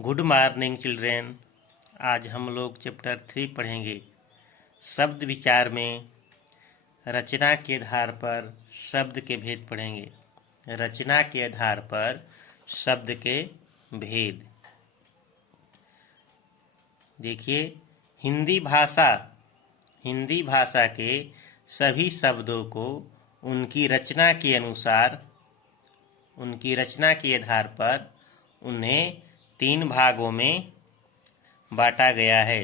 Good morning children. आज हम लोग चैप्टर 3 पढ़ेंगे। शब्द विचार में रचना के आधार पर शब्द के भेद पढ़ेंगे। रचना के आधार पर शब्द के भेद देखिए। हिंदी भाषा के सभी शब्दों को उनकी रचना के अनुसार, उनकी रचना के आधार पर उन्हें 3 भागों में बांटा गया है।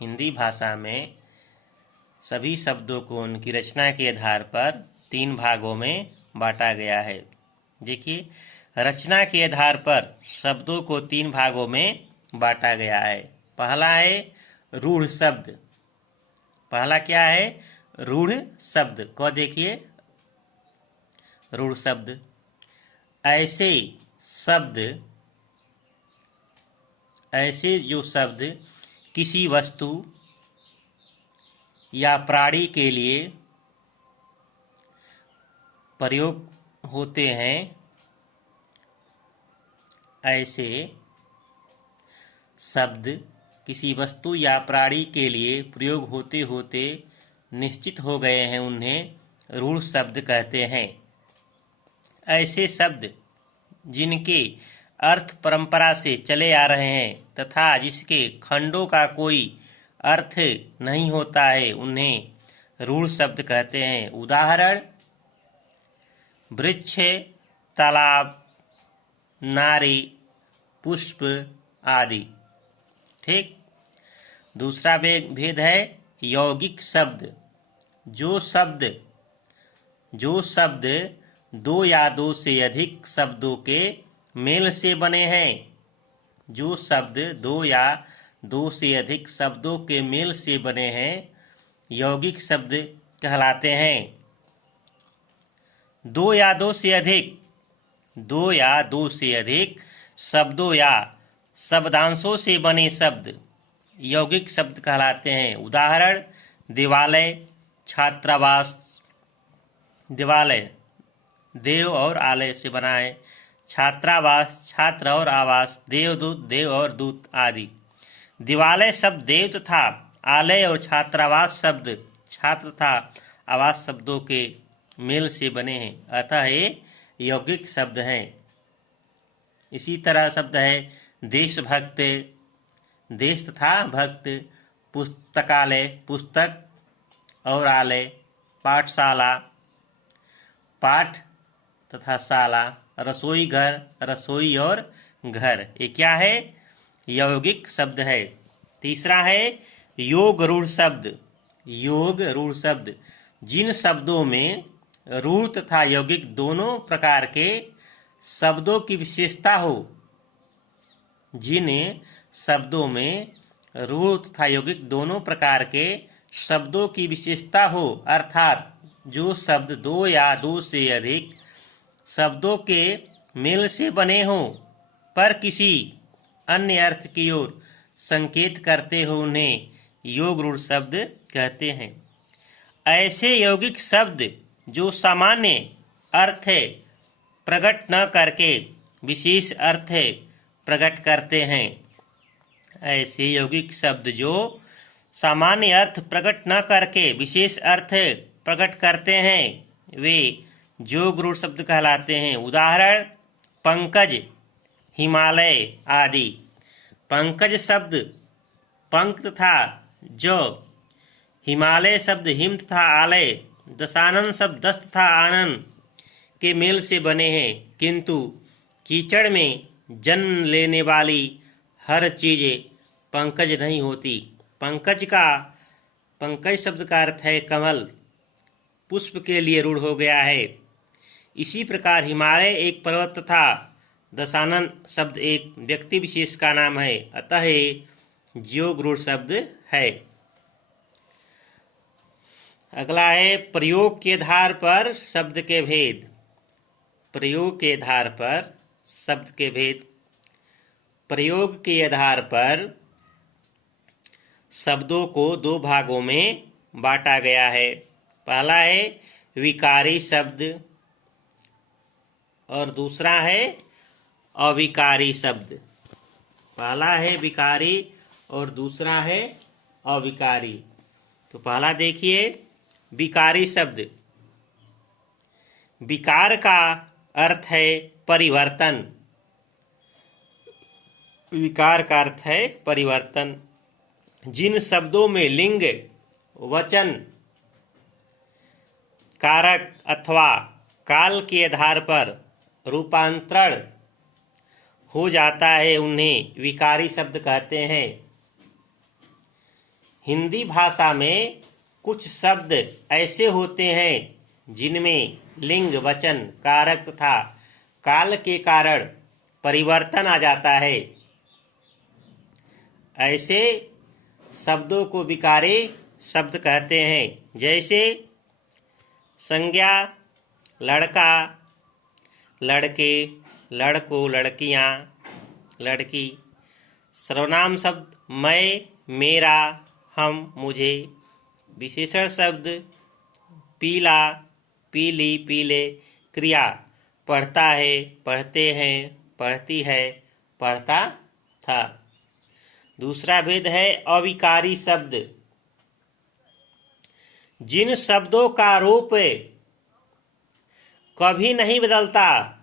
हिंदी भाषा में सभी शब्दों को उनकी रचना के आधार पर 3 भागों में बांटा गया है। देखिए, रचना के आधार पर शब्दों को 3 भागों में बांटा गया है। पहला है रूढ़ शब्द। पहला क्या है? रूढ़ शब्द को देखिए। रूढ़ शब्द ऐसे जो शब्द किसी वस्तु या प्राणी के लिए प्रयोग होते हैं, ऐसे शब्द किसी वस्तु या प्राणी के लिए प्रयोग होते होते निश्चित हो गए हैं, उन्हें रूढ़ शब्द कहते हैं। ऐसे शब्द जिनके अर्थ परंपरा से चले आ रहे हैं तथा जिसके खंडों का कोई अर्थ नहीं होता है, उन्हें रूढ़ शब्द कहते हैं। उदाहरण: वृक्ष, तालाब, नारी, पुष्प आदि। ठीक। दूसरा भेद है यौगिक शब्द। जो शब्द 2 या 2 से अधिक शब्दों के मेल से बने हैं। जो शब्द 2 या 2 से अधिक शब्दों के मेल से बने हैं, यौगिक शब्द कहलाते हैं। 2 या 2 से अधिक शब्दों या शब्दांशों से बने शब्द यौगिक शब्द कहलाते हैं। उदाहरण: दिवालय, छात्रावास। दिवालय देव और आलय से बना है। छात्रावास छात्र और आवास, देवदूत देव और दूत आदि। दिवालय शब्द देव तथा आलय और छात्रावास शब्द छात्र तथा आवास शब्दों के मेल से बने हैं, अतः ये यौगिक शब्द हैं। इसी तरह शब्द है देशभक्त, देश तथा भक्त। पुस्तकालय पुस्तक और आलय। पाठशाला पाठ तथा शाला। रसोई घर रसोई और घर। ये क्या है? यौगिक शब्द है। तीसरा है योग रूढ़ शब्द। योग रूढ़ शब्द जिन शब्दों में रूढ़ तथा यौगिक दोनों प्रकार के शब्दों की विशेषता हो। जिन शब्दों में रूढ़ तथा यौगिक दोनों प्रकार के शब्दों की विशेषता हो, अर्थात जो शब्द 2 या 2 से अधिक शब्दों के मेल से बने हों पर किसी अन्य अर्थ की ओर संकेत करते हो, उन्हें योग रूढ़ शब्द कहते हैं। ऐसे यौगिक शब्द जो सामान्य अर्थ प्रकट न करके विशेष अर्थ प्रकट करते हैं। ऐसे यौगिक शब्द जो सामान्य अर्थ प्रकट न करके विशेष अर्थ प्रकट करते हैं, वे योग रूढ़ शब्द कहलाते हैं। उदाहरण: पंकज, हिमालय आदि। पंकज शब्द पंक तथा जो, हिमालय शब्द हिम तथा आलय, दशानन शब्द दस तथा आनन के मेल से बने हैं, किंतु कीचड़ में जन्म लेने वाली हर चीज पंकज नहीं होती। पंकज शब्द का अर्थ है कमल, पुष्प के लिए रूढ़ हो गया है। इसी प्रकार हिमालय एक पर्वत तथा दशानन शब्द एक व्यक्ति विशेष का नाम है, अतः योग रूढ़ शब्द है। अगला है प्रयोग के आधार पर शब्द के भेद। प्रयोग के आधार पर शब्द के भेद। प्रयोग के आधार पर शब्दों को 2 भागों में बांटा गया है। पहला है विकारी शब्द और दूसरा है अविकारी शब्द। पहला है विकारी और दूसरा है अविकारी। तो पहला देखिए, विकारी शब्द। विकार का अर्थ है परिवर्तन। विकार का अर्थ है परिवर्तन। जिन शब्दों में लिंग, वचन, कारक अथवा काल के आधार पर रूपांतरण हो जाता है उन्हें विकारी शब्द कहते हैं। हिंदी भाषा में कुछ शब्द ऐसे होते हैं जिनमें लिंग, वचन, कारक तथा काल के कारण परिवर्तन आ जाता है। ऐसे शब्दों को विकारी शब्द कहते हैं। जैसे संज्ञा लड़का, लड़के, लड़कों, लड़कियां, लड़की। सर्वनाम शब्द मैं, मेरा, हम, मुझे। विशेषण शब्द पीला, पीली, पीले। क्रिया पढ़ता है, पढ़ते हैं, पढ़ती है, पढ़ता था। दूसरा भेद है अविकारी शब्द। जिन शब्दों का रूप कभी नहीं बदलता,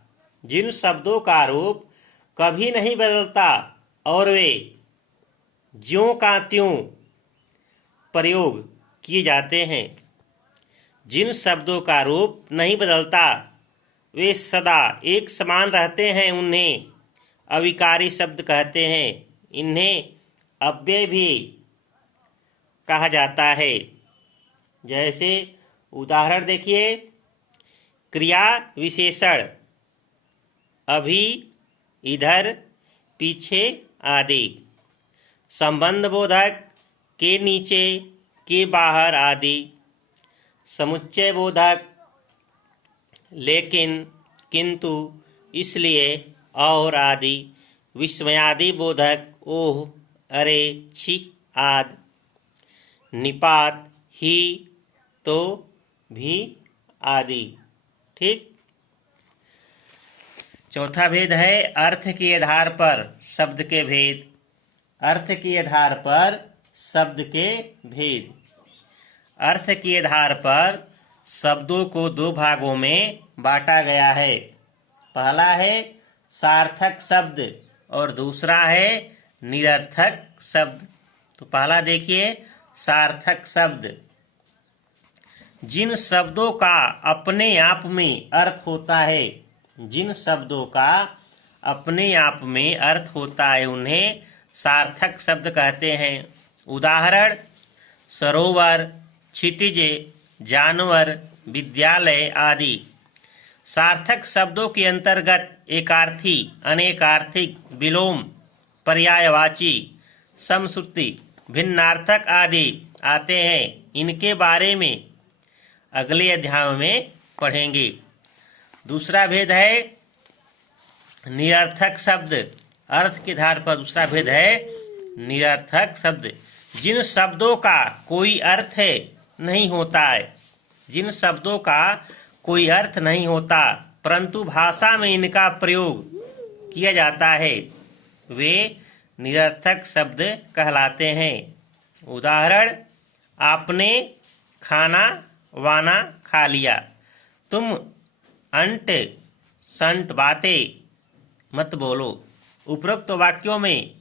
जिन शब्दों का रूप कभी नहीं बदलता और वे ज्यों का त्यों प्रयोग किए जाते हैं। जिन शब्दों का रूप नहीं बदलता, वे सदा एक समान रहते हैं, उन्हें अविकारी शब्द कहते हैं। इन्हें अव्यय भी कहा जाता है। जैसे उदाहरण देखिए, क्रिया विशेषण अभी, इधर, पीछे आदि। संबंध बोधक के नीचे, के बाहर आदि। समुच्चय बोधक लेकिन, किंतु, इसलिए, और आदि। विस्मयादि बोधक ओह, अरे, छी आदि। निपात ही, तो, भी आदि। ठीक। चौथा भेद है अर्थ के आधार पर शब्द के भेद। अर्थ के आधार पर शब्द के भेद। अर्थ के आधार पर शब्दों को दो भागों में बांटा गया है। पहला है सार्थक शब्द और दूसरा है निरर्थक शब्द। तो पहला देखिए, सार्थक शब्द। जिन शब्दों का अपने आप में अर्थ होता है, जिन शब्दों का अपने आप में अर्थ होता है, उन्हें सार्थक शब्द कहते हैं। उदाहरण सरोवर, क्षितिज, जानवर, विद्यालय आदि। सार्थक शब्दों के अंतर्गत एकार्थी, अनेकार्थिक, विलोम, पर्यायवाची, समश्रुति, भिन्नार्थक आदि आते हैं। इनके बारे में अगले अध्याय में पढ़ेंगे। दूसरा भेद है निरर्थक शब्द। अर्थ के आधार पर दूसरा भेद है निरर्थक शब्द। जिन शब्दों का कोई अर्थ नहीं होता है, जिन शब्दों का कोई अर्थ नहीं होता परंतु भाषा में इनका प्रयोग किया जाता है, वे निरर्थक शब्द कहलाते हैं। उदाहरण आपने खाना वाना खा लिया। तुम अंट संट बातें मत बोलो। उपरोक्त वाक्यों में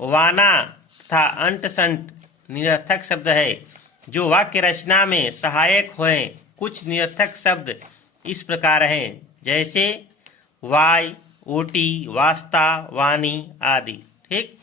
वाना तथा अंट संट निरर्थक शब्द है जो वाक्य रचना में सहायक हों। कुछ निरर्थक शब्द इस प्रकार हैं, जैसे वाय, ओटी, वास्ता, वाणी आदि। ठीक।